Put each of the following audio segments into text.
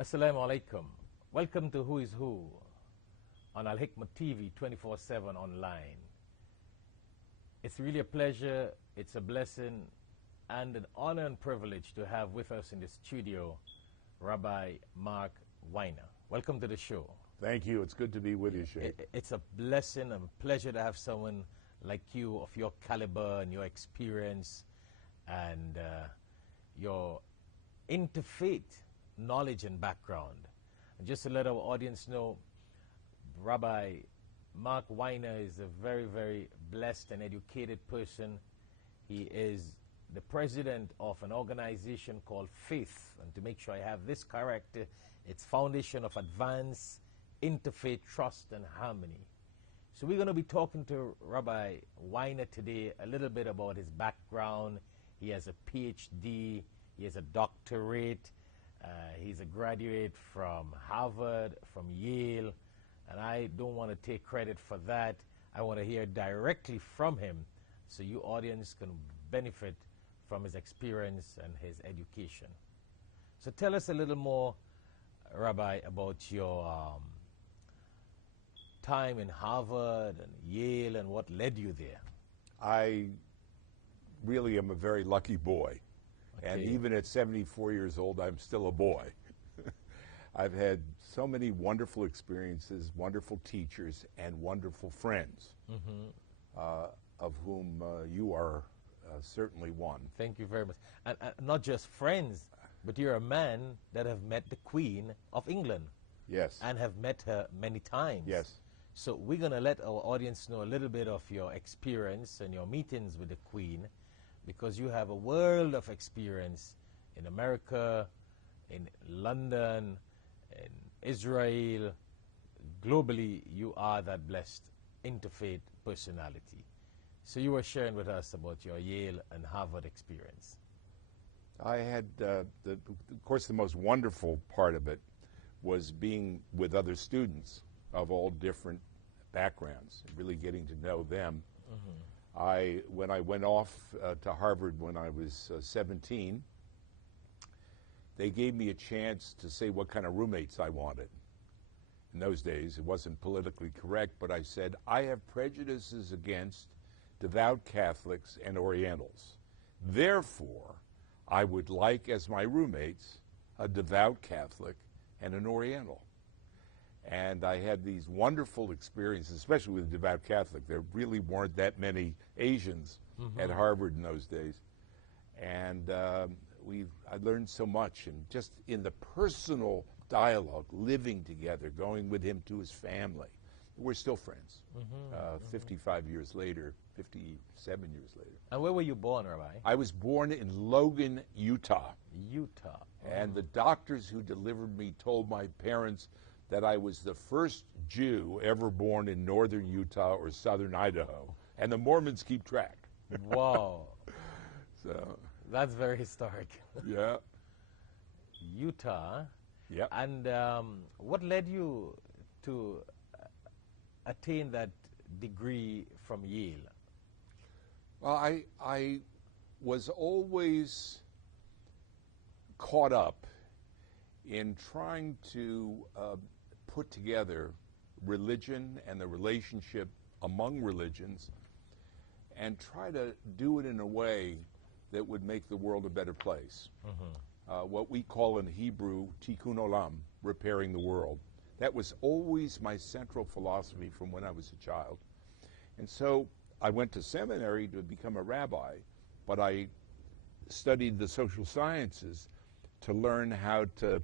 Assalamu alaikum. Welcome to Who is Who on Al Hikmah TV 24/7 online. It's really a pleasure, it's a blessing, and an honor and privilege to have with us in the studio Rabbi Mark Weiner. Welcome to the show. Thank you. It's good to be with you, Sheikh. It's a blessing and a pleasure to have someone like you of your caliber and your experience and your interfaith knowledge and background. And just to let our audience know, Rabbi Mark Weiner is a very, very blessed and educated person. He is the president of an organization called Faith, and to make sure I have this correct, it's Foundation of Advanced Interfaith Trust and Harmony. So we're going to be talking to Rabbi Weiner today a little bit about his background. He has a PhD, he has a doctorate, he's a graduate from Harvard, from Yale, and I don't want to take credit for that. I want to hear directly from him so you audience can benefit from his experience and his education. So tell us a little more, Rabbi, about your time in Harvard and Yale and what led you there. I really am a very lucky boy. Okay. And even at 74 years old, I'm still a boy. I've had so many wonderful experiences, wonderful teachers, and wonderful friends, of whom you are certainly one. Thank you very much. And not just friends, but you're a man that have met the Queen of England. Yes. And have met her many times. Yes. So we're going to let our audience know a little bit of your experience and your meetings with the Queen, because you have a world of experience in America, in London, in Israel. Globally, you are that blessed interfaith personality. So you were sharing with us about your Yale and Harvard experience. I had, of course, the most wonderful part of it was being with other students of all different backgrounds, really getting to know them. When I went off to Harvard when I was 17, they gave me a chance to say what kind of roommates I wanted. In those days, it wasn't politically correct, but I said, I have prejudices against devout Catholics and Orientals. Therefore, I would like as my roommates a devout Catholic and an Oriental. And I had these wonderful experiences, especially with a devout Catholic. There really weren't that many Asians at Harvard in those days. And I learned so much, and just in the personal dialogue, living together, going with him to his family. We're still friends, 55 years later, 57 years later. And where were you born, Rabbi? I was born in Logan, Utah. Utah. And the doctors who delivered me told my parents that I was the first Jew ever born in northern Utah or southern Idaho. And the Mormons keep track. Wow. So that's very historic. Yeah. Utah. Yeah. And what led you to attain that degree from Yale? Well, I was always caught up in trying to put together religion and the relationship among religions and try to do it in a way that would make the world a better place. What we call in Hebrew, tikkun olam, repairing the world. That was always my central philosophy from when I was a child. And so I went to seminary to become a rabbi, but I studied the social sciences to learn how to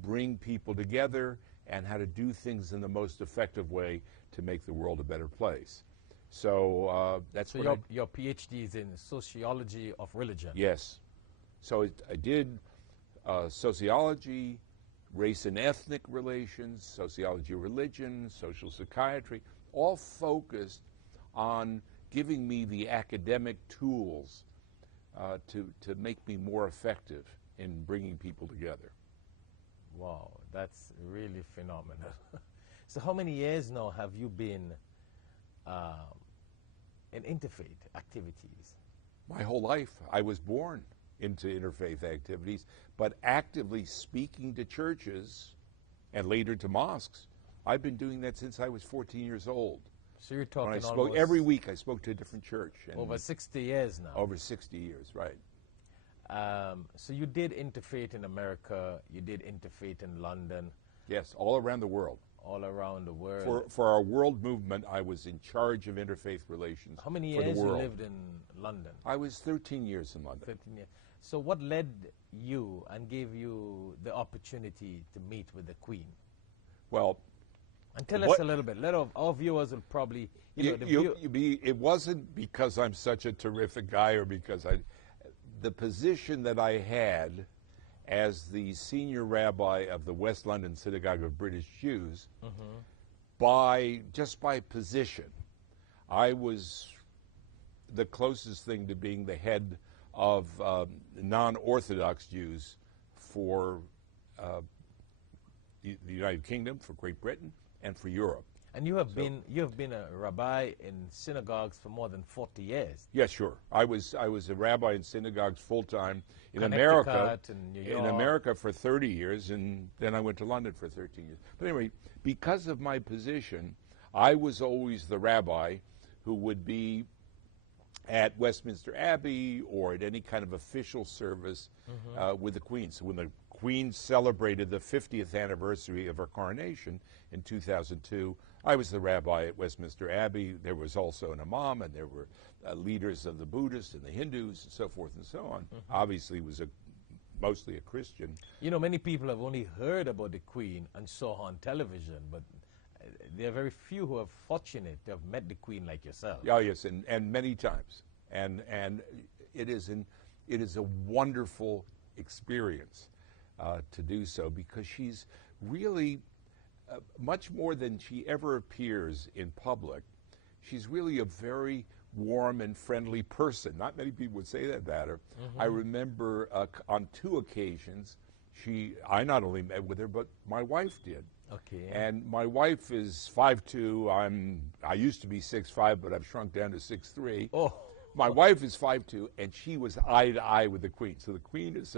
bring people together and how to do things in the most effective way to make the world a better place. So that's so what your PhD is in sociology of religion. Yes. So I did sociology, race and ethnic relations, sociology of religion, social psychiatry, all focused on giving me the academic tools to make me more effective in bringing people together. Wow, that's really phenomenal. So how many years now have you been in interfaith activities? My whole life. I was born into interfaith activities, but actively speaking to churches and later to mosques. I've been doing that since I was 14 years old. So you're talking When I spoke almost every week, I spoke to a different church. And over 60 years now. over 60 years, right. So you did interfaith in America, you did interfaith in London. Yes, all around the world. All around the world. For our world movement, I was in charge of interfaith relations. How many for years the you world. lived in London? I was 13 years in London. 13 years. So what led you and gave you the opportunity to meet with the Queen? Well, and tell us a little bit. Our viewers will probably, it wasn't because I'm such a terrific guy or because the position that I had as the senior rabbi of the West London Synagogue of British Jews, just by position, I was the closest thing to being the head of non-Orthodox Jews for the United Kingdom, for Great Britain, and for Europe. And you have been a rabbi in synagogues for more than 40 years. Yes, sure. I was a rabbi in synagogues full time in America and New York. In America for 30 years, and then I went to London for 13 years. But anyway, because of my position, I was always the rabbi who would be at Westminster Abbey or at any kind of official service with the Queen. So when the Queen celebrated the 50th anniversary of her coronation in 2002, I was the rabbi at Westminster Abbey. There was also an imam, and there were leaders of the Buddhists and the Hindus and so forth and so on. Obviously, it was mostly a Christian. You know, many people have only heard about the Queen and saw her on television, but there are very few who are fortunate to have met the Queen like yourself. Oh, yes, and many times. And it is a wonderful experience to do so, because she's really much more than she ever appears in public. She's really a very warm and friendly person. Not many people would say that about her. I remember on 2 occasions, I not only met with her, but my wife did. Okay. And my wife is 5'2". I used to be 6'5", but I've shrunk down to 6'3". Oh. My wife is 5'2", and she was eye to eye with the Queen. So the Queen is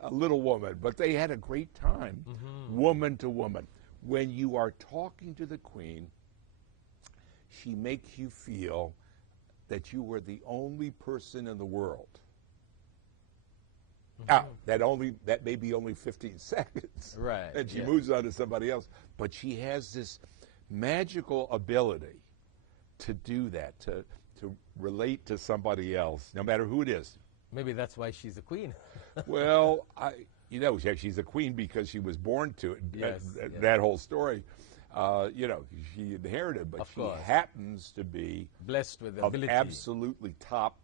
a little woman, but they had a great time, woman to woman. When you are talking to the Queen, she makes you feel that you were the only person in the world. That may be only 15 seconds. Right. And she moves on to somebody else. But she has this magical ability to do that, to relate to somebody else, no matter who it is. Maybe that's why she's a queen. Well, she's a queen because she was born to it. Yes, that whole story. She inherited, but she happens to be blessed with of ability. Absolutely top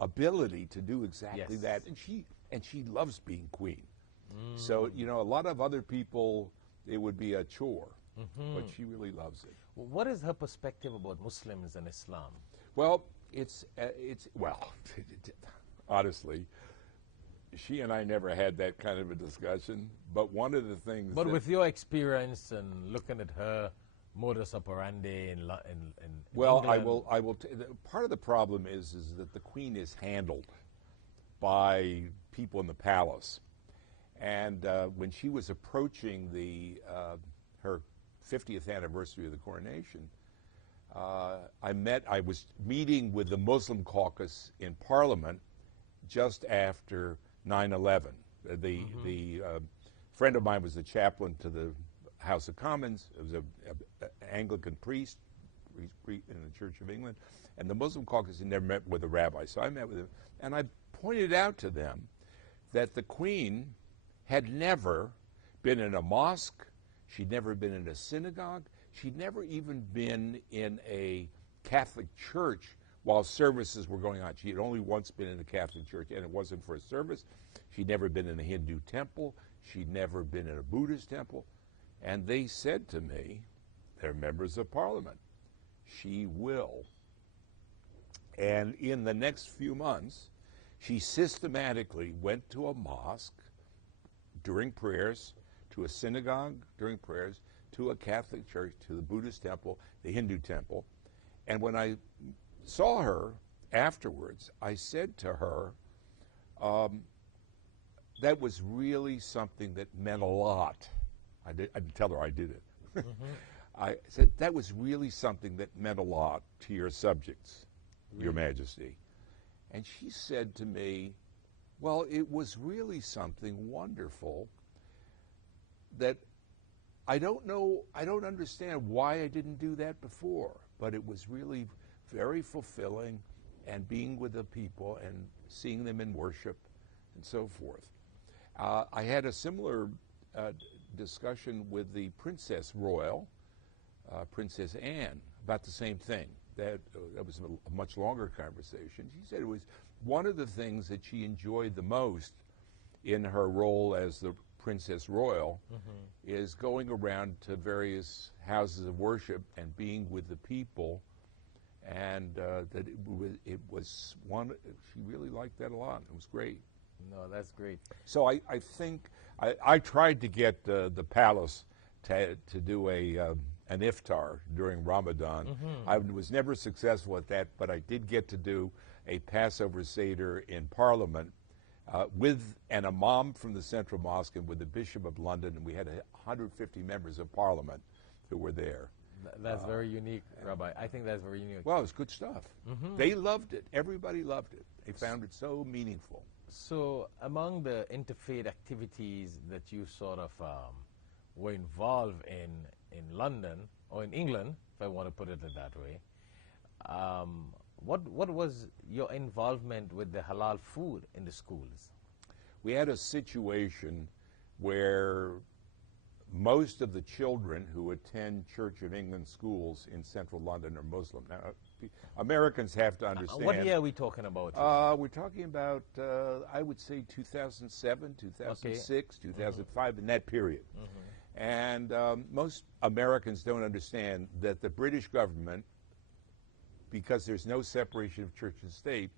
ability to do exactly that. And she loves being queen. So, a lot of other people, it would be a chore, but she really loves it. What is her perspective about Muslims and Islam? Well, honestly, she and I never had that kind of a discussion, but one of the things But with your experience and looking at her modus operandi in well, England. I will part of the problem is that the Queen is handled by people in the palace. And when she was approaching her 50th anniversary of the coronation, I was meeting with the Muslim caucus in Parliament just after 9/11. The friend of mine was the chaplain to the House of Commons. It was an Anglican priest in the Church of England. And the Muslim caucus had never met with a rabbi. So I met with him. And I pointed out to them that the Queen had never been in a mosque. She'd never been in a synagogue. She'd never even been in a Catholic church while services were going on. She had only once been in a Catholic church, and it wasn't for a service. She'd never been in a Hindu temple. She'd never been in a Buddhist temple. And they said to me, they're members of Parliament, she will. And in the next few months, she systematically went to a mosque during prayers, to a synagogue during prayers, to a Catholic church, to the Buddhist temple, the Hindu temple. And when I saw her afterwards, I said to her, that was really something that meant a lot. I didn't tell her I did it. I said, that was really something that meant a lot to your subjects, Your Majesty. And she said to me, well, it was really something wonderful that I don't understand why I didn't do that before, but it was really very fulfilling, and being with the people and seeing them in worship and so forth. I had a similar discussion with the Princess Royal, Princess Anne, about the same thing. That was a much longer conversation. She said it was one of the things that she enjoyed the most in her role as the Princess Royal is going around to various houses of worship and being with the people, and that it was one, she really liked that a lot. It was great. No, that's great. So I think I tried to get the palace to do an iftar during Ramadan. I was never successful at that, but I did get to do a Passover Seder in Parliament with an imam from the Central Mosque and with the Bishop of London, and we had 150 members of Parliament who were there. That's very unique, Rabbi. I think that's very unique. Well, it was good stuff. They loved it. Everybody loved it. They found it so meaningful. So among the interfaith activities that you sort of were involved in London, or in England, if I want to put it that way, what was your involvement with the halal food in the schools? We had a situation where most of the children who attend Church of England schools in central London are Muslim. Now, Americans have to understand. What year are we talking about? We're talking about, I would say, 2007, 2006, 2005, in that period. And most Americans don't understand that the British government, because there's no separation of church and state,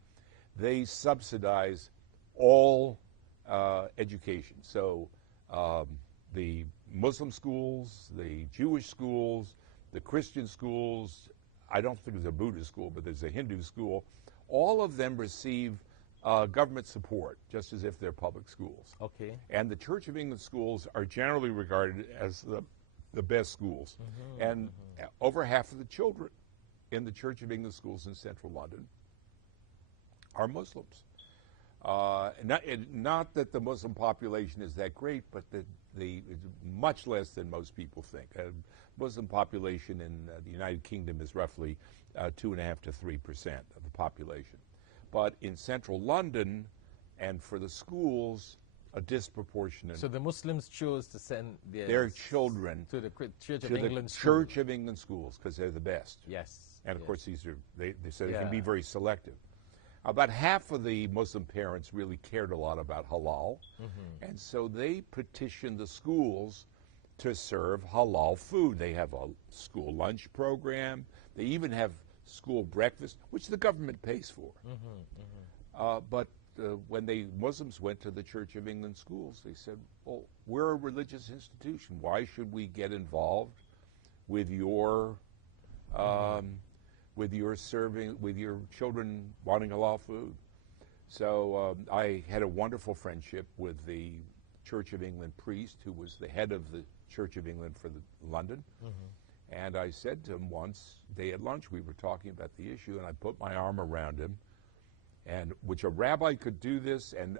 they subsidize all education. So the Muslim schools, the Jewish schools, the Christian schools, I don't think there's a Buddhist school, but there's a Hindu school, all of them receive government support, just as if they're public schools. Okay. And the Church of England schools are generally regarded as the best schools. And over half of the children in the Church of England schools in central London are Muslims. Not that the Muslim population is that great, but it's much less than most people think. Muslim population in the United Kingdom is roughly 2.5% to 3% of the population. But in central London, and for the schools, a disproportionate. So the Muslims chose to send their children to the Church of to England the Church of England schools because they're the best. Yes. And of course, these are they said they can be very selective. About half of the Muslim parents really cared a lot about halal, and so they petitioned the schools to serve halal food. They have a school lunch program. They even have school breakfast, which the government pays for. But when the Muslims went to the Church of England schools, they said, well, we're a religious institution. Why should we get involved with your serving, with your children wanting halal food? So I had a wonderful friendship with the Church of England priest, who was the head of the Church of England for London. And I said to him once, day at lunch, we were talking about the issue, and I put my arm around him, and which a rabbi could do this, and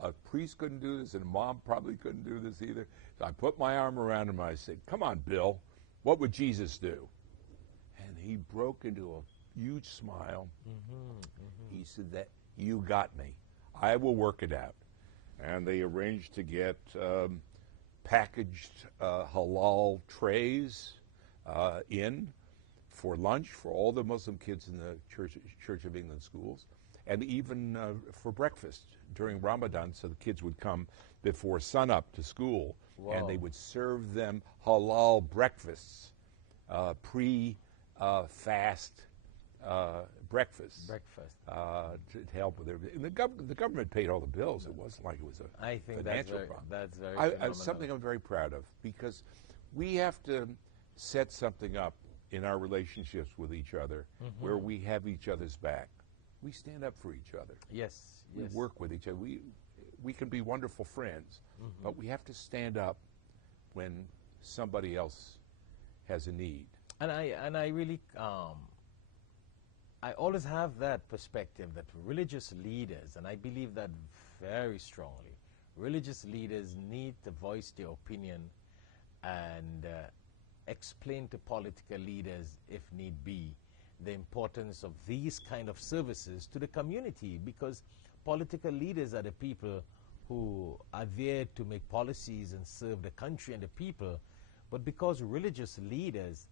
a priest couldn't do this, and a mom probably couldn't do this either. So I put my arm around him, and I said, come on, Bill, what would Jesus do? And he broke into a huge smile. He said, that you got me. I will work it out. And they arranged to get packaged halal trays in for lunch for all the Muslim kids in the Church of England schools, and even for breakfast during Ramadan, so the kids would come before sunup to school, and they would serve them halal breakfasts, pre-fast breakfast to help with everything. And the government paid all the bills. It wasn't like it was a financial problem. That's very something I'm very proud of, because we have to set something up in our relationships with each other where we have each other's back. we stand up for each other. Yes, We yes. work with each other. We can be wonderful friends, but we have to stand up when somebody else has a need. And I really, I always have that perspective that religious leaders, and I believe that very strongly, religious leaders need to voice their opinion and explain to political leaders, if need be, the importance of these kind of services to the community, because political leaders are the people who are there to make policies and serve the country and the people. But because religious leaders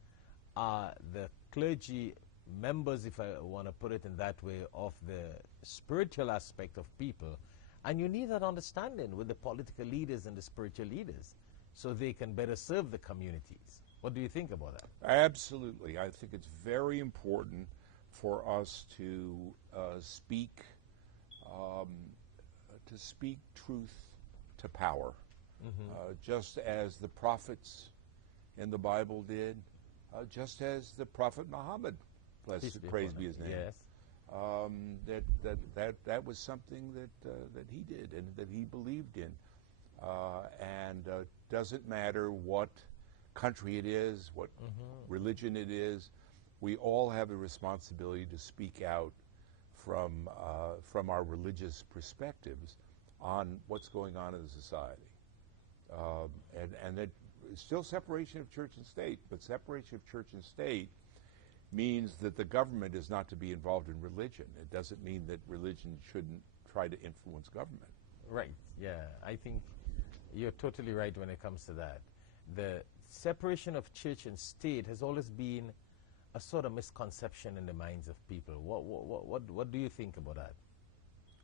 are the clergy members, if I want to put it in that way, of the spiritual aspect of people, and you need that understanding with the political leaders and the spiritual leaders so they can better serve the communities. What do you think about that? Absolutely. I think it's very important for us to speak truth to power, just as the prophets in the Bible did, just as the Prophet Muhammad, praise be his name. Yes. That was something that he did and that he believed in, and doesn't matter what country it is, what religion it is, we all have a responsibility to speak out from our religious perspectives on what's going on in the society, and that still separation of church and state, but separation of church and state means that the government is not to be involved in religion. It doesn't mean that religion shouldn't try to influence government. Right, yeah. I think you're totally right when it comes to that. The separation of church and state has always been a sort of misconception in the minds of people. What do you think about that?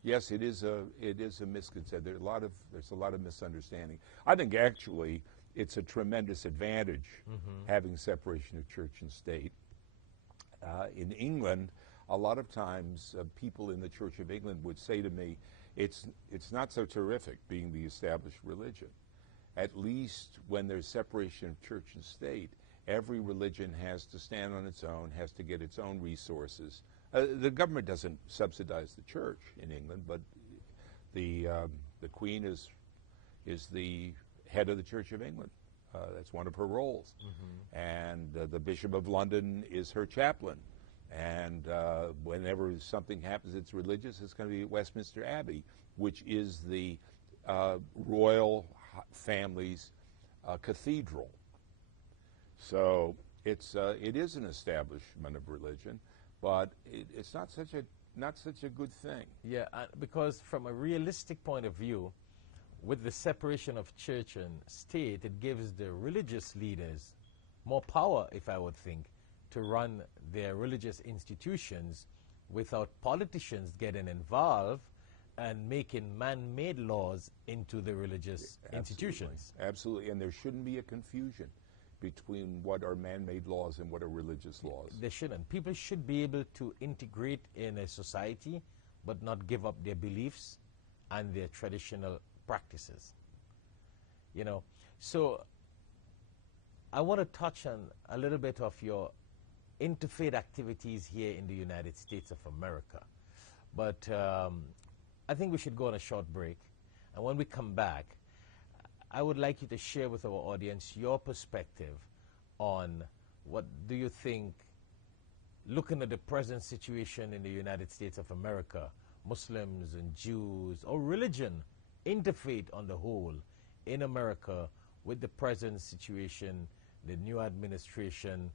Yes, it is a misconception. There's a lot of misunderstanding. I think actually it's a tremendous advantage having separation of church and state. In England, a lot of times people in the Church of England would say to me, it's not so terrific being the established religion. At least when there's separation of church and state, every religion has to stand on its own, has to get its own resources. The government doesn't subsidize the church in England, but the Queen is the head of the Church of England. That's one of her roles. And the Bishop of London is her chaplain. And whenever something happens that's religious, it's going to be at Westminster Abbey, which is the royal family's cathedral. So it is an establishment of religion, but it's not such a good thing. Yeah, because from a realistic point of view, with the separation of church and state, it gives the religious leaders more power, if I would think, to run their religious institutions without politicians getting involved and making man-made laws into the religious institutions. Absolutely, and there shouldn't be a confusion between what are man-made laws and what are religious laws. They shouldn't. People should be able to integrate in a society but not give up their beliefs and their traditional practices. You know, so I want to touch on a little bit of your interfaith activities here in the United States of America. But I think we should go on a short break. And when we come back, I would like you to share with our audience your perspective on what do you think, looking at the present situation in the United States of America, Muslims and Jews, or religion, interfaith on the whole in America with the present situation, the new administration,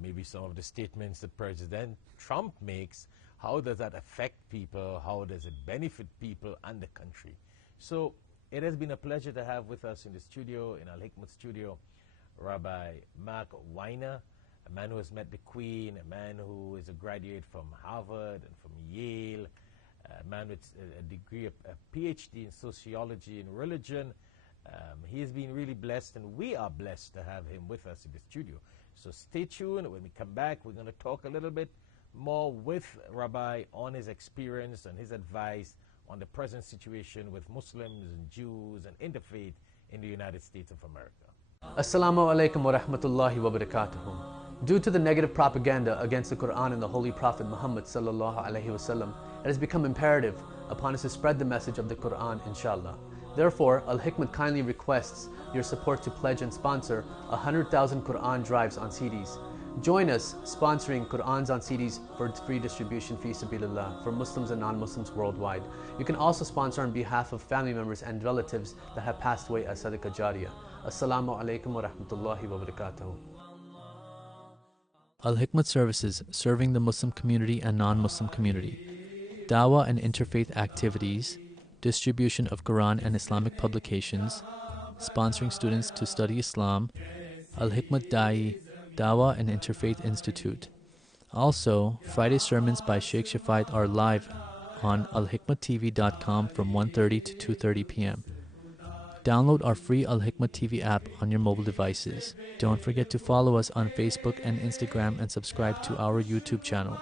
maybe some of the statements that President Trump makes, how does that affect people? How does it benefit people and the country? So it has been a pleasure to have with us in the studio, in Al Hikmat studio, Rabbi Mark Weiner, a man who has met the Queen, a man who is a graduate from Harvard and from Yale, a man with a degree, a PhD in sociology and religion. He has been really blessed, and we are blessed to have him with us in the studio. So stay tuned. When we come back, we're going to talk a little bit more with Rabbi on his experience and his advice on the present situation with Muslims and Jews and interfaith in the United States of America. Assalamu alaikum wa rahmatullahi wa barakatuh. Due to the negative propaganda against the Quran and the Holy Prophet Muhammad sallallahu alaihi wasallam, it has become imperative upon us to spread the message of the Quran, inshallah. Therefore, Al-Hikmat kindly requests your support to pledge and sponsor 100,000 Quran drives on CDs. Join us sponsoring Qur'ans on CDs for free distribution fi sabilillah for Muslims and non-Muslims worldwide. You can also sponsor on behalf of family members and relatives that have passed away as Sadaqah Jariyah. Assalamu alaikum wa rahmatullahi wa barakatuh. Al-Hikmat Services, serving the Muslim community and non-Muslim community. Dawah and interfaith activities, distribution of Quran and Islamic publications, sponsoring students to study Islam, Al-Hikmat Dawah and Interfaith Institute. Also, Friday sermons by Shaikh Shafayat are live on alhikmattv.com from 1:30 to 2:30 p.m. Download our free Al-Hikmat TV app on your mobile devices. Don't forget to follow us on Facebook and Instagram and subscribe to our YouTube channel.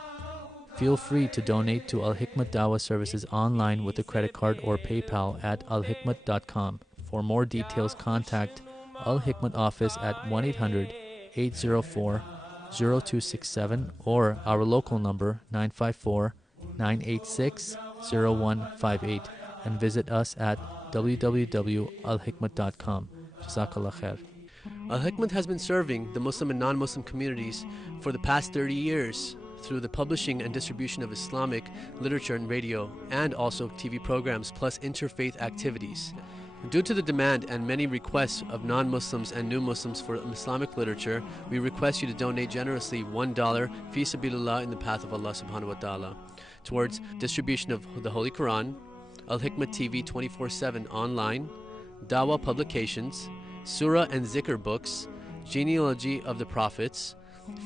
Feel free to donate to Al-Hikmat Dawah services online with a credit card or PayPal at alhikmat.com. For more details, contact Al-Hikmat office at 1-800-804-0267 or our local number 954-986-0158 and visit us at www.alhikmat.com. Jazakallah khair. Al-Hikmat has been serving the Muslim and non-Muslim communities for the past 30 years through the publishing and distribution of Islamic literature and radio, and also TV programs plus interfaith activities. Due to the demand and many requests of non-Muslims and new Muslims for Islamic literature, we request you to donate generously $1 fi sabilillah in the path of Allah subhanahu wa ta'ala towards distribution of the Holy Quran, Al-Hikmat TV 24/7 online, Dawah publications, Surah and Zikr books, genealogy of the prophets,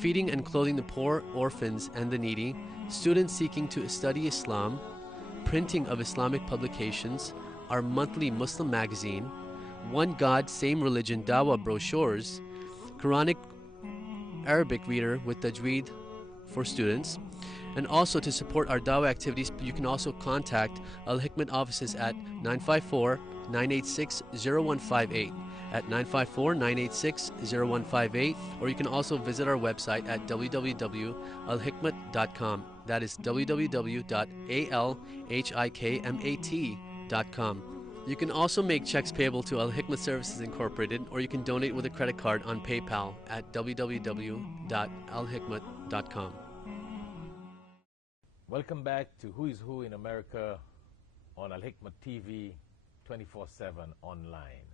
feeding and clothing the poor, orphans, and the needy, students seeking to study Islam, printing of Islamic publications, our monthly Muslim magazine, One God, Same Religion Dawah brochures, Quranic Arabic reader with Tajweed for students, and also to support our Dawah activities, you can also contact Al-Hikmat offices at 954-986-0158 at 954-986-0158, or you can also visit our website at www.alhikmat.com. That is www.alhikmat.com. You can also make checks payable to Al-Hikmat Services Incorporated, or you can donate with a credit card on PayPal at www.alhikmat.com. Welcome back to Who is Who in America on Al-Hikmat TV 24/7 online.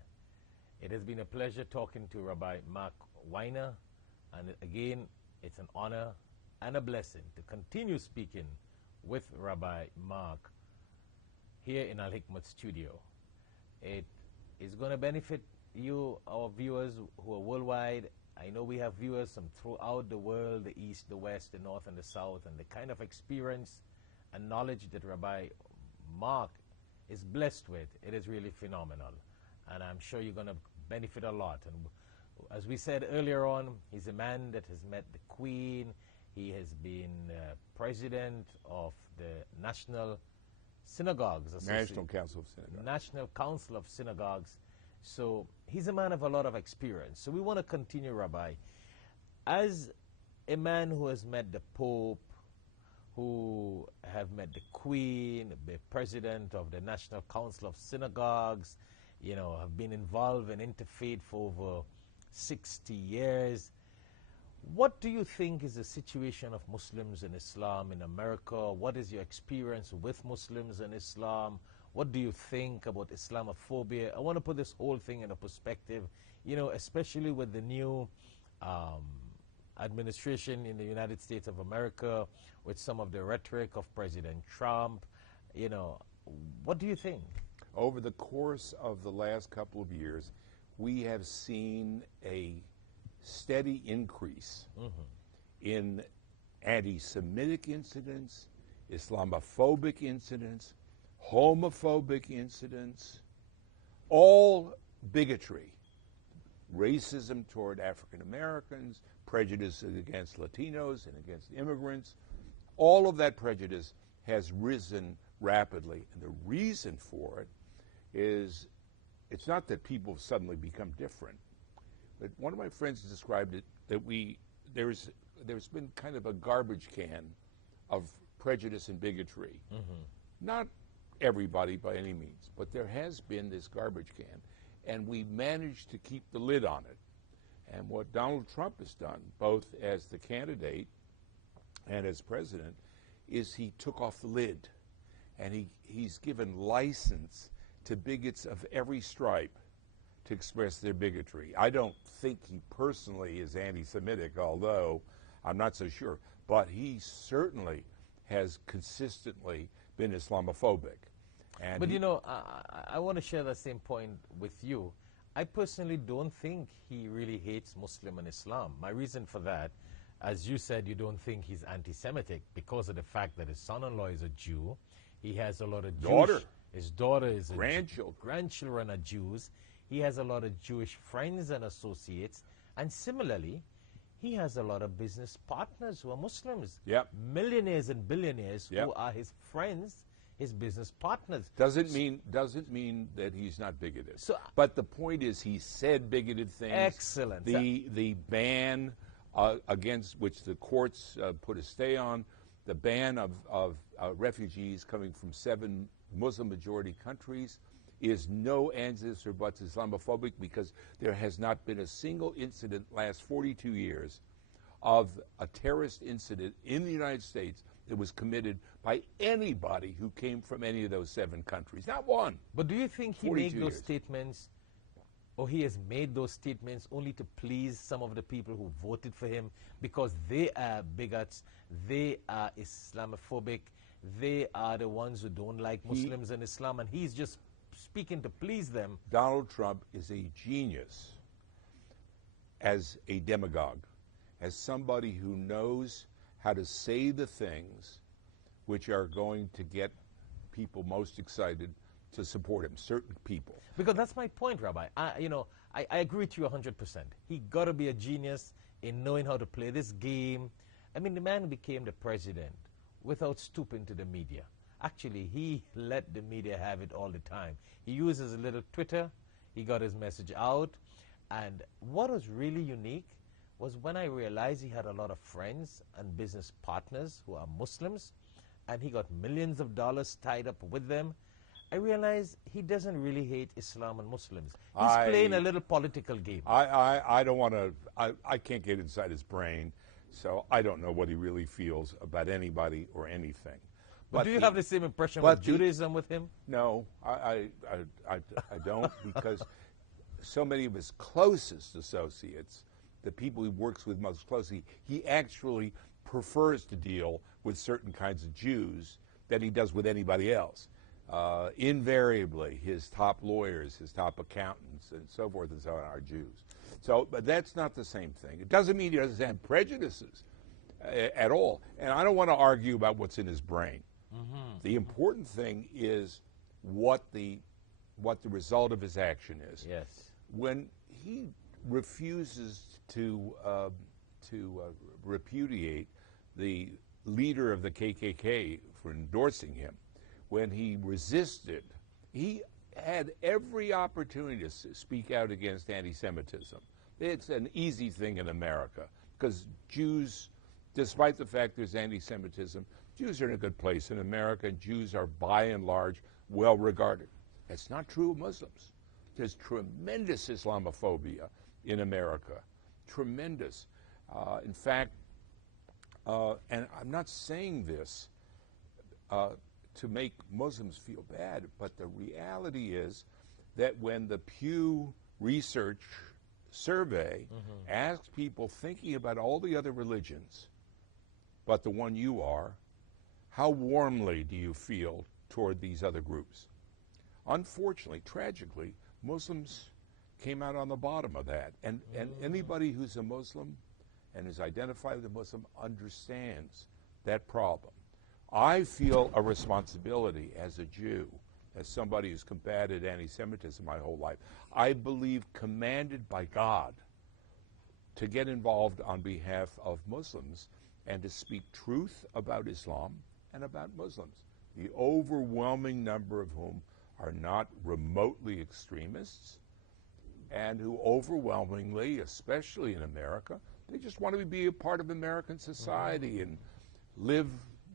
It has been a pleasure talking to Rabbi Mark Weiner, and again, it's an honor and a blessing to continue speaking with Rabbi Mark here in Al-Hikmat studio. It is going to benefit you, our viewers who are worldwide. I know we have viewers from throughout the world, the East, the West, the North, and the South, and the kind of experience and knowledge that Rabbi Mark is blessed with, it is really phenomenal. And I'm sure you're going to benefit a lot. And as we said earlier on, he's a man that has met the Queen. He has been president of the National Synagogues Association. National Council of Synagogues. National Council of Synagogues. So he's a man of a lot of experience. So we want to continue, Rabbi. As a man who has met the Pope, who have met the Queen, the president of the National Council of Synagogues, you know, have been involved in interfaith for over 60 years. What do you think is the situation of Muslims and Islam in America? What is your experience with Muslims and Islam? What do you think about Islamophobia? I want to put this whole thing in a perspective, you know, especially with the new administration in the United States of America, with some of the rhetoric of President Trump. You know, what do you think? Over the course of the last couple of years, we have seen a steady increase in anti-Semitic incidents, Islamophobic incidents, homophobic incidents, all bigotry, racism toward African Americans, prejudice against Latinos and against immigrants. All of that prejudice has risen rapidly, and the reason for it is it's not that people have suddenly become different, but one of my friends described it that we there's been kind of a garbage can of prejudice and bigotry. Not everybody by any means, but there has been this garbage can, and we managed to keep the lid on it. And what Donald Trump has done, both as the candidate and as president, is he took off the lid, and he's given license to bigots of every stripe to express their bigotry. I don't think he personally is anti-Semitic, although I'm not so sure, but he certainly has consistently been Islamophobic. And But you know, I want to share that same point with you. I personally don't think he really hates Muslim and Islam. My reason for that, as you said, you don't think he's anti-Semitic because of the fact that his son-in-law is a Jew. He has a lot of Daughter. His daughter is Grandchildren are Jews. He has a lot of Jewish friends and associates. And similarly, he has a lot of business partners who are Muslims. Yep. Millionaires and billionaires Yep. who are his friends, his business partners. Doesn't mean that he's not bigoted. So- but the point is, he said bigoted things. Excellent. The ban against which the courts put a stay on, the ban of refugees coming from 7 Muslim-majority countries, is no ands or buts Islamophobic, because there has not been a single incident last 42 years of a terrorist incident in the United States that was committed by anybody who came from any of those 7 countries. Not one. But do you think he 42 made those years. statements, or he has made those statements only to please some of the people who voted for him because they are bigots, they are Islamophobic, they are the ones who don't like Muslims and Islam, and he's just speaking to please them? Donald Trump is a genius as a demagogue, as somebody who knows how to say the things which are going to get people most excited to support him, certain people. Because that's my point, Rabbi. I agree with you 100%. He got to be a genius in knowing how to play this game. I mean, the man became the president without stooping to the media. Actually, he let the media have it all the time. He uses a little Twitter. He got his message out. And what was really unique was when I realized he had a lot of friends and business partners who are Muslims, and he got millions of dollars tied up with them. I realized he doesn't really hate Islam and Muslims. He's playing a little political game. I don't want to, I can't get inside his brain, so I don't know what he really feels about anybody or anything. But do you have the same impression with Judaism with him? No, I don't, because so many of his closest associates, the people he works with most closely, he actually prefers to deal with certain kinds of Jews than he does with anybody else. Invariably, his top lawyers, his top accountants, and so forth and so on are Jews. So, but that's not the same thing. It doesn't mean he doesn't have prejudices at all. And I don't want to argue about what's in his brain. The important thing is what the result of his action is. Yes. When he refuses to repudiate the leader of the KKK for endorsing him, when he resisted, he had every opportunity to speak out against anti-Semitism. It's an easy thing in America because Jews, despite the fact there's anti-Semitism, Jews are in a good place in America, and Jews are by and large well regarded. That's not true of Muslims. There's tremendous Islamophobia in America, tremendous. In fact, and I'm not saying this to make Muslims feel bad, but the reality is that when the Pew Research survey asks people thinking about all the other religions, but the one you are, how warmly do you feel toward these other groups? Unfortunately, tragically, Muslims came out on the bottom of that. And anybody who's a Muslim and is identified as a Muslim understands that problem. I feel a responsibility as a Jew, as somebody who's combated anti-Semitism my whole life. I believe commanded by God to get involved on behalf of Muslims and to speak truth about Islam and about Muslims, the overwhelming number of whom are not remotely extremists and who overwhelmingly, especially in America, They just want to be a part of American society and live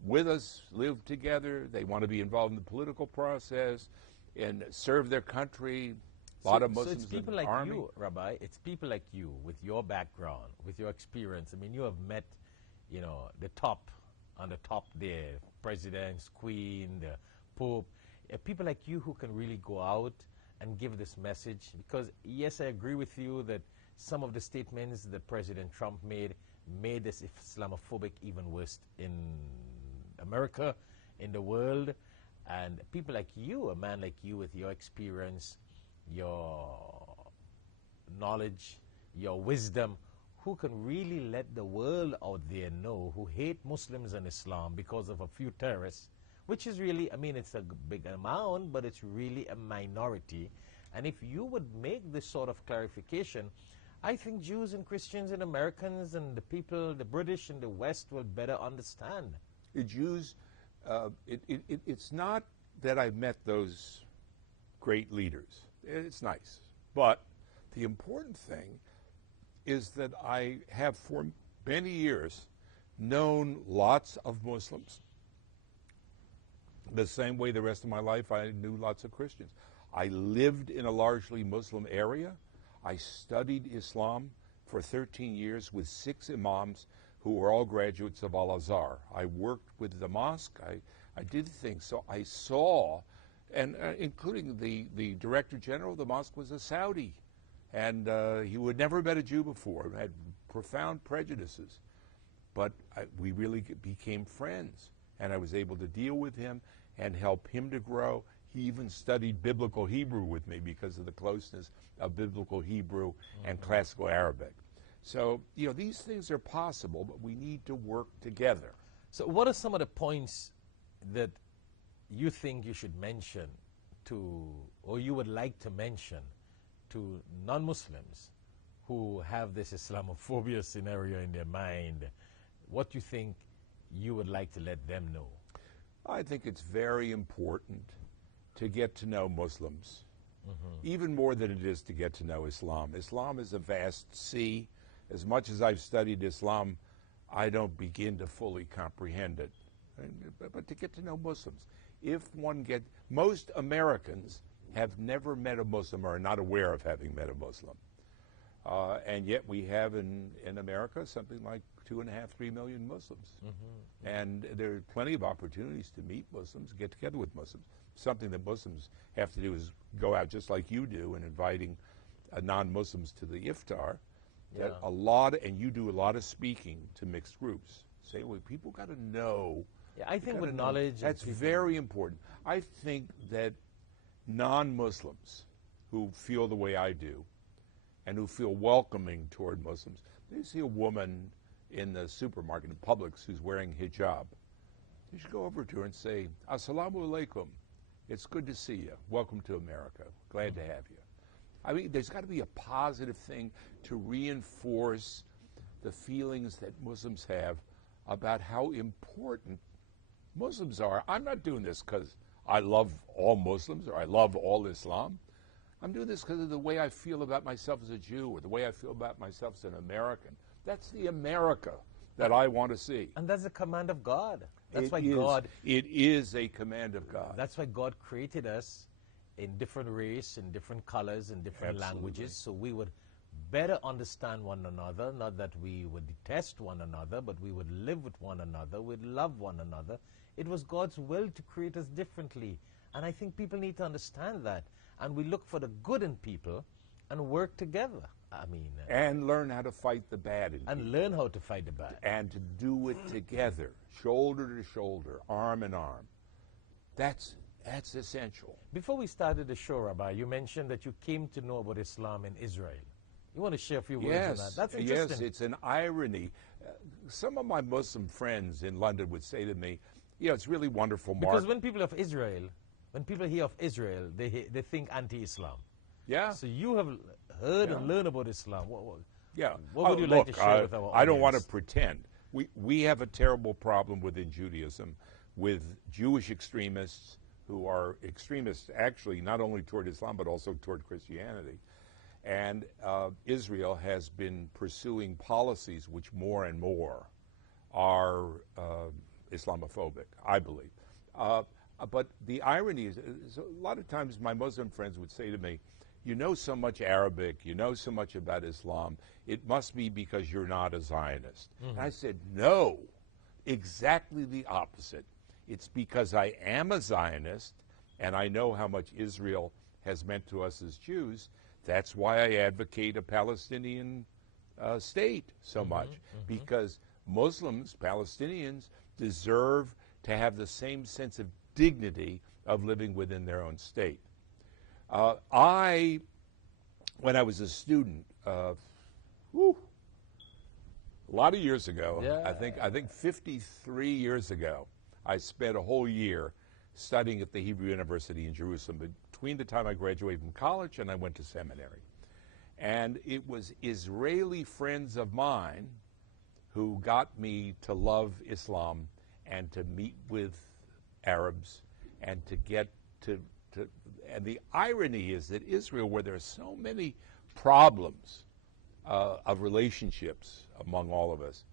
with us, live together. They want to be involved in the political process and serve their country. A lot of Muslims so it's people in the like army. you, Rabbi. It's people like you with your background, with your experience. I mean, you have met, the top, on the top there, presidents, queen, the pope. People like you who can really go out and give this message. Because, yes, I agree with you that some of the statements that President Trump made this Islamophobic even worse in America, in the world. And people like you, a man like you with your experience, your knowledge, your wisdom, who can really let the world out there know who hate Muslims and Islam because of a few terrorists, which is really, I mean, it's a big amount, but it's really a minority. And if you would make this sort of clarification, I think Jews and Christians and Americans and the people, the British and the West will better understand. The Jews, it's not that I've met those great leaders. It's nice. But the important thing is that I have for many years known lots of Muslims. The same way the rest of my life I knew lots of Christians. I lived in a largely Muslim area. I studied Islam for 13 years with 6 imams who were all graduates of Al-Azhar. I worked with the mosque. I did things. So I saw, and including the director general of the mosque was a Saudi. And he had never met a Jew before, had profound prejudices. But we really became friends. And I was able to deal with him and help him to grow. He even studied biblical Hebrew with me because of the closeness of biblical Hebrew and classical Arabic. So, these things are possible, but we need to work together. So what are some of the points that you think you should mention to, or you would like to mention to non-Muslims who have this Islamophobia scenario in their mind? What do you think you would like to let them know? I think it's very important to get to know Muslims, even more than it is to get to know Islam. Islam is a vast sea. As much as I've studied Islam, I don't begin to fully comprehend it. But to get to know Muslims, most Americans have never met a Muslim or are not aware of having met a Muslim. And yet we have in America something like 2.5, 3 million Muslims. And there are plenty of opportunities to meet Muslims, get together with Muslims. Something that Muslims have to do is go out just like you do and inviting non-Muslims to the iftar. That and you do a lot of speaking to mixed groups. Say, well, people got to know. Yeah, I think with knowledge, that's very important. I think that non-Muslims who feel the way I do and who feel welcoming toward Muslims, they see a woman in the supermarket in Publix who's wearing hijab. You should go over to her and say, "Assalamu alaikum. It's good to see you. Welcome to America. Glad to have you." I mean, there's got to be a positive thing to reinforce the feelings that Muslims have about how important Muslims are. I'm not doing this because I love all Muslims or I love all Islam. I'm doing this because of the way I feel about myself as a Jew or the way I feel about myself as an American. That's the America that I want to see. And that's the command of God. That's It why is- God... It is a command of God. That's why God created us in different race, in different colors, in different languages, so we would better understand one another, not that we would detest one another, but we would live with one another, we'd love one another. It was God's will to create us differently. And I think people need to understand that. And we look for the good in people and work together. I mean... and learn how to fight the bad in people. and learn how to fight the bad. And to do it together, shoulder to shoulder, arm in arm. That's essential. Before we started the show, Rabbi, you mentioned that you came to know about Islam in Israel. You want to share a few words on that? That's interesting. Yes, it's an irony. Some of my Muslim friends in London would say to me, it's really wonderful, Mark. Because when people hear of Israel, they think anti-Islam. Yeah. So you have heard and learned about Islam. What would you like to share with our audience? I don't want to pretend. We have a terrible problem within Judaism with Jewish extremists who are extremists actually not only toward Islam but also toward Christianity. And Israel has been pursuing policies which more and more are Islamophobic, I believe. But the irony is, a lot of times my Muslim friends would say to me, you know so much Arabic, you know so much about Islam, it must be because you're not a Zionist. And I said, no, exactly the opposite. It's because I am a Zionist and I know how much Israel has meant to us as Jews. That's why I advocate a Palestinian state so much, because Muslims, Palestinians, deserve to have the same sense of dignity of living within their own state. When I was a student, a lot of years ago, I think 53 years ago, I spent a whole year studying at the Hebrew University in Jerusalem between the time I graduated from college and I went to seminary. And it was Israeli friends of mine who got me to love Islam and to meet with Arabs and to get to and the irony is that Israel, where there are so many problems of relationships among all of us,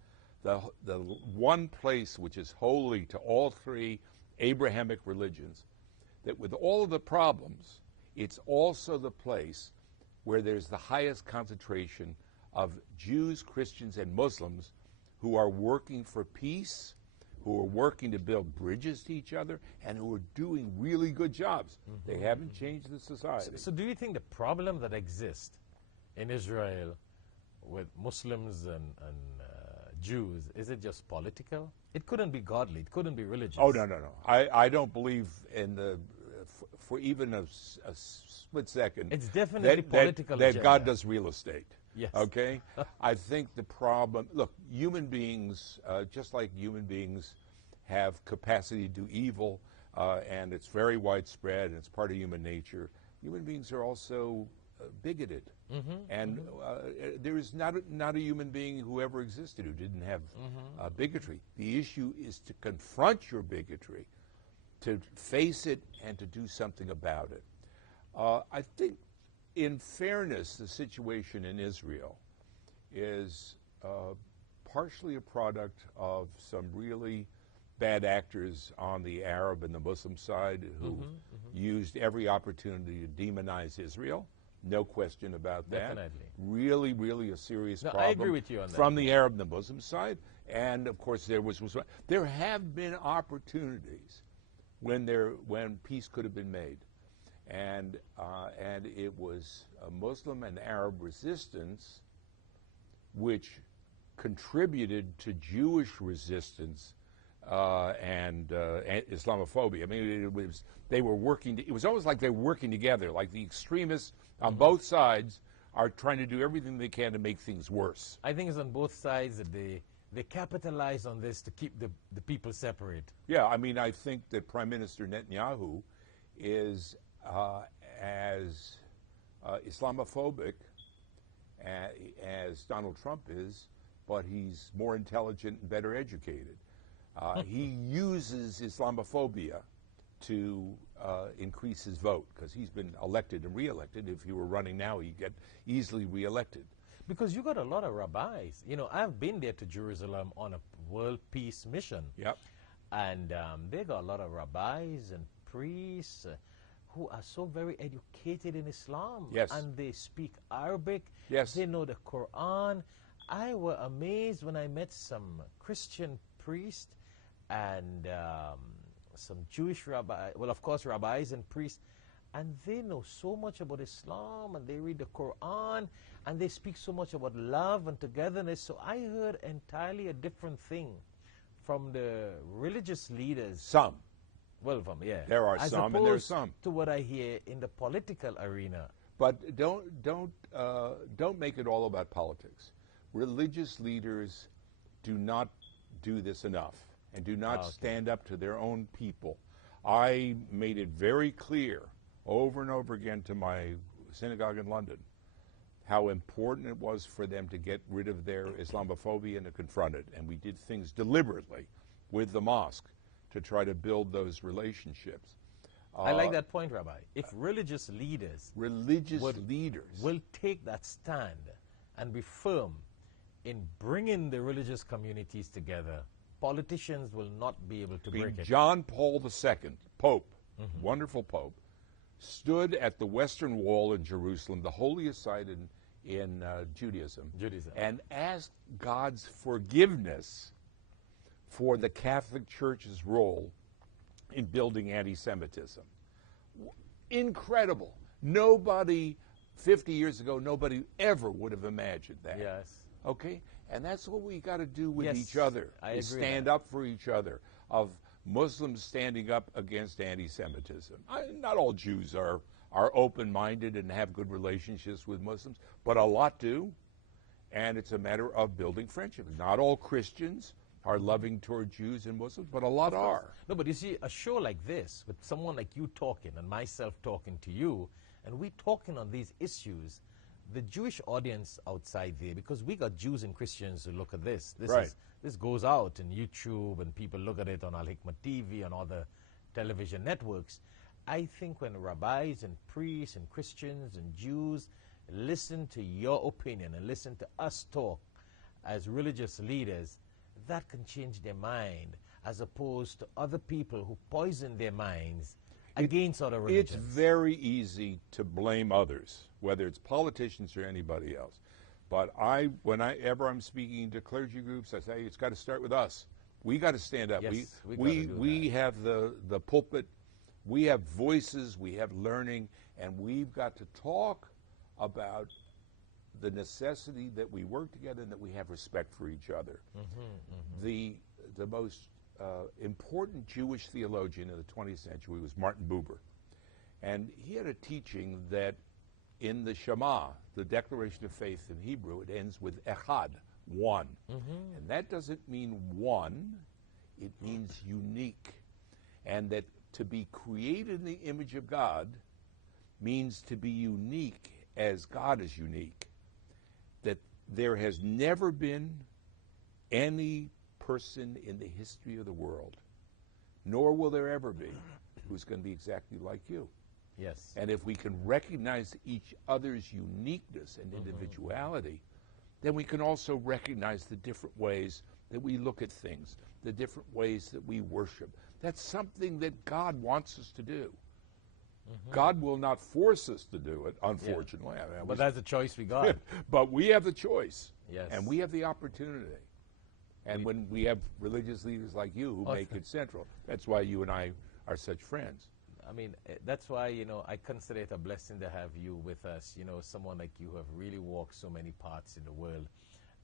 the one place which is holy to all three Abrahamic religions, that with all of the problems, it's also the place where there's the highest concentration of Jews, Christians, and Muslims who are working for peace, who are working to build bridges to each other, and who are doing really good jobs. They haven't changed the society. So do you think the problem that exists in Israel with Muslims and Jews, is it just political? It couldn't be godly. It couldn't be religious. Oh, no. I don't believe in the, for even a split second. It's definitely political that God does real estate. Yes. Okay? I think the problem, look, human beings, just like human beings have capacity to do evil, and it's very widespread, and it's part of human nature, human beings are also bigoted. And there is not a human being who ever existed who didn't have bigotry. The issue is to confront your bigotry, to face it, and to do something about it. I think, in fairness, the situation in Israel is partially a product of some really bad actors on the Arab and the Muslim side who used every opportunity to demonize Israel. No question about that. Definitely. Really, really a serious problem. I agree with you on that. From the Arab and the Muslim side. And, of course, there have been opportunities when peace could have been made. And it was a Muslim and Arab resistance which contributed to Jewish resistance and Islamophobia. I mean, they were working. It was almost like they were working together. Like the extremists on both sides are trying to do everything they can to make things worse. I think it's on both sides that they capitalize on this to keep the people separate. Yeah, I mean, I think that Prime Minister Netanyahu is as Islamophobic as Donald Trump is, but he's more intelligent and better educated. He uses Islamophobia to increase his vote, because he's been elected and reelected. If he were running now, he'd get easily reelected. Because you got a lot of rabbis. You know, I've been there to Jerusalem on a world peace mission. Yep. And they got a lot of rabbis and priests who are so very educated in Islam. Yes. And they speak Arabic. Yes. They know the Quran. I was amazed when I met some Christian priests and some Jewish rabbis, well, of course, rabbis and priests, and they know so much about Islam, and they read the Quran, and they speak so much about love and togetherness. So I heard entirely a different thing from the religious leaders. Some. Well, from, yeah. There are as some, and there's some. To what I hear in the political arena. But don't make it all about politics. Religious leaders do not do this enough, and do not stand up to their own people. I made it very clear over and over again to my synagogue in London how important it was for them to get rid of their Islamophobia and to confront it. And we did things deliberately with the mosque to try to build those relationships. I like that point, Rabbi. If religious leaders will take that stand and be firm in bringing the religious communities together, politicians will not be able to break it. John Paul II, Pope, wonderful Pope, stood at the Western Wall in Jerusalem, the holiest site in Judaism, and asked God's forgiveness for the Catholic Church's role in building anti-Semitism. Incredible. Nobody, 50 years ago, nobody ever would have imagined that. Yes. Okay? And that's what we got to do with Yes, each other. I is agree stand up for each other, of Muslims standing up against anti-Semitism. Not all Jews are open-minded and have good relationships with Muslims, but a lot do. And it's a matter of building friendship. Not all Christians are loving toward Jews and Muslims, but a lot are. No, but you see, a show like this, with someone like you talking and myself talking to you, and we talking on these issues, the Jewish audience outside there, because we got Jews and Christians who look at this. This goes out in YouTube, and people look at it on Al-Hikmah TV and other television networks. I think when rabbis and priests and Christians and Jews listen to your opinion and listen to us talk as religious leaders, that can change their mind, as opposed to other people who poison their minds against other religions. It's very easy to blame others, whether it's politicians or anybody else. But whenever I'm speaking to clergy groups, I say it's got to start with us. We got to stand up. Yes, we have the pulpit, we have voices, we have learning, and we've got to talk about the necessity that we work together and that we have respect for each other. The most important Jewish theologian in the 20th century was Martin Buber. And he had a teaching that in the Shema, the Declaration of Faith in Hebrew, it ends with echad, one. And that doesn't mean one, it means unique. And that to be created in the image of God means to be unique as God is unique. That there has never been any person in the history of the world, nor will there ever be, who's going to be exactly like you. Yes. And if we can recognize each other's uniqueness and individuality, then we can also recognize the different ways that we look at things, the different ways that we worship. That's something that God wants us to do. God will not force us to do it, unfortunately. Yeah. I mean, but that's a choice we got. But we have the choice. Yes. And we have the opportunity. And when we have religious leaders like you who make it central, that's why you and I are such friends. I mean, that's why, I consider it a blessing to have you with us, someone like you who have really walked so many parts in the world.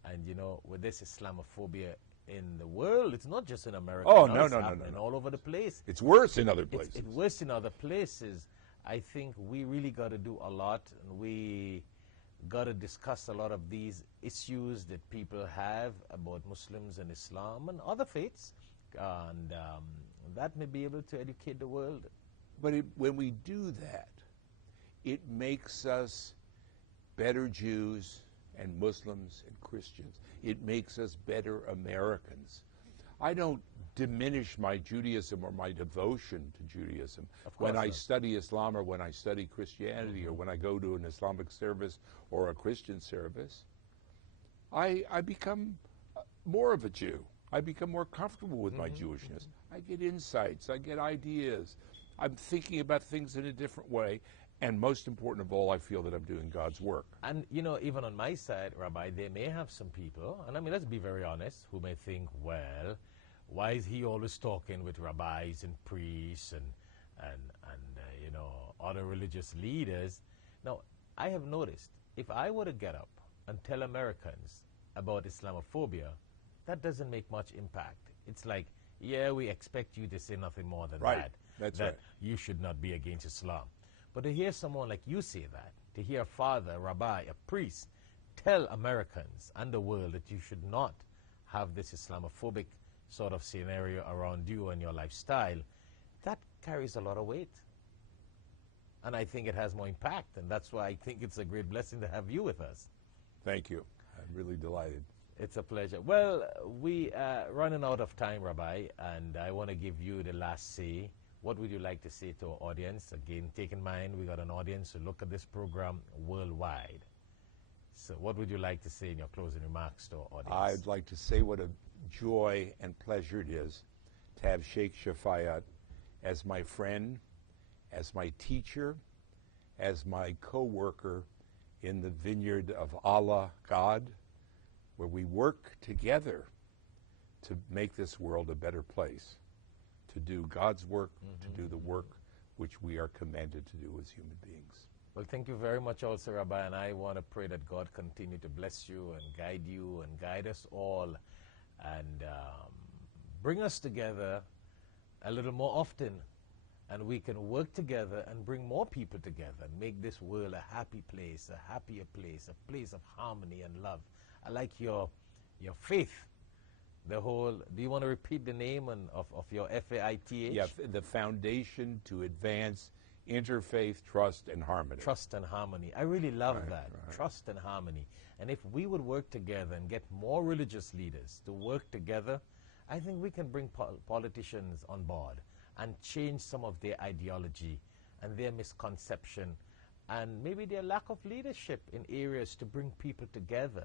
And, with this Islamophobia in the world, it's not just in America. Oh, no. All over the place. It's worse in other places. It's worse in other places. I think we really got to do a lot, and we got to discuss a lot of these issues that people have about Muslims and Islam and other faiths, and that may be able to educate the world. But when we do that, it makes us better Jews and Muslims and Christians. It makes us better Americans. I don't diminish my Judaism or my devotion to Judaism when I study Islam or when I study Christianity or when I go to an Islamic service or a Christian service. I become more of a Jew. I become more comfortable with my Jewishness. I get insights. I get ideas. I'm thinking about things in a different way. And most important of all, I feel that I'm doing God's work. And, even on my side, Rabbi, there may have some people, and I mean, let's be very honest, who may think, well, why is he always talking with rabbis and priests and other religious leaders? Now, I have noticed, if I were to get up and tell Americans about Islamophobia, that doesn't make much impact. It's like, yeah, we expect you to say nothing more than that. That's that right. You should not be against Islam. But to hear someone like you say that, to hear a father, a rabbi, a priest tell Americans and the world that you should not have this Islamophobic sort of scenario around you and your lifestyle, that carries a lot of weight. And I think it has more impact, and that's why I think it's a great blessing to have you with us. Thank you. I'm really delighted. It's a pleasure. Well, we are running out of time, Rabbi, and I want to give you the last say what would you like to say to our audience? Again, take in mind we got an audience who look at this program worldwide. So what would you like to say in your closing remarks to our audience? I'd like to say what a joy and pleasure it is to have Shaikh Shafayat as my friend, as my teacher, as my co-worker in the vineyard of Allah, God, where we work together to make this world a better place, to do God's work, to do the work which we are commanded to do as human beings. Well, thank you very much also, Rabbi, and I want to pray that God continue to bless you and guide us all and bring us together a little more often, and we can work together and bring more people together and make this world a happy place, a happier place, a place of harmony and love. I like your faith. The whole, do you want to repeat the name of your FAITH? Yeah, the Foundation to Advance Interfaith Trust and Harmony. Trust and harmony. I really love that. Right. Trust and harmony. And if we would work together and get more religious leaders to work together, I think we can bring politicians on board and change some of their ideology and their misconception and maybe their lack of leadership in areas to bring people together.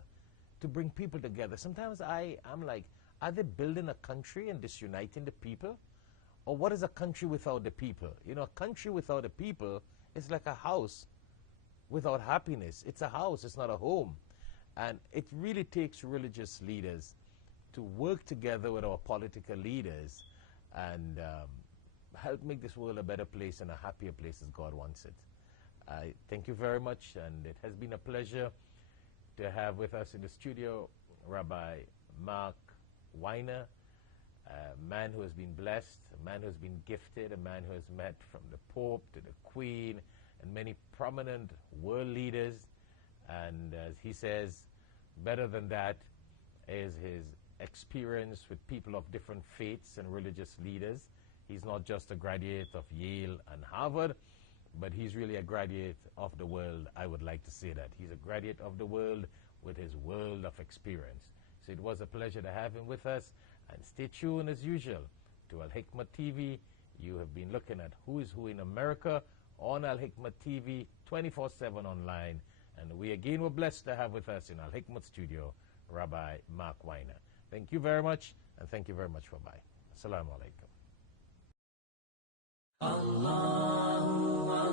Sometimes I'm like, are they building a country and disuniting the people? Or what is a country without the people? You know, a country without the people is like a house without happiness. It's a house, it's not a home. And it really takes religious leaders to work together with our political leaders and help make this world a better place and a happier place as God wants it. I thank you very much, and it has been a pleasure to have with us in the studio Rabbi Mark Weiner, a man who has been blessed, a man who has been gifted, a man who has met from the Pope to the Queen and many prominent world leaders. And as he says, better than that is his experience with people of different faiths and religious leaders. He's not just a graduate of Yale and Harvard, but he's really a graduate of the world. I would like to say that. He's a graduate of the world with his world of experience. So it was a pleasure to have him with us. And stay tuned as usual to Al Hikmah TV. You have been looking at Who is Who in America on Al Hikmah TV 24/7 online. And we again were blessed to have with us in Al Hikmah studio Rabbi Mark Weiner. Thank you very much, and thank you very much, Rabbi. Assalamu alaikum. Allah.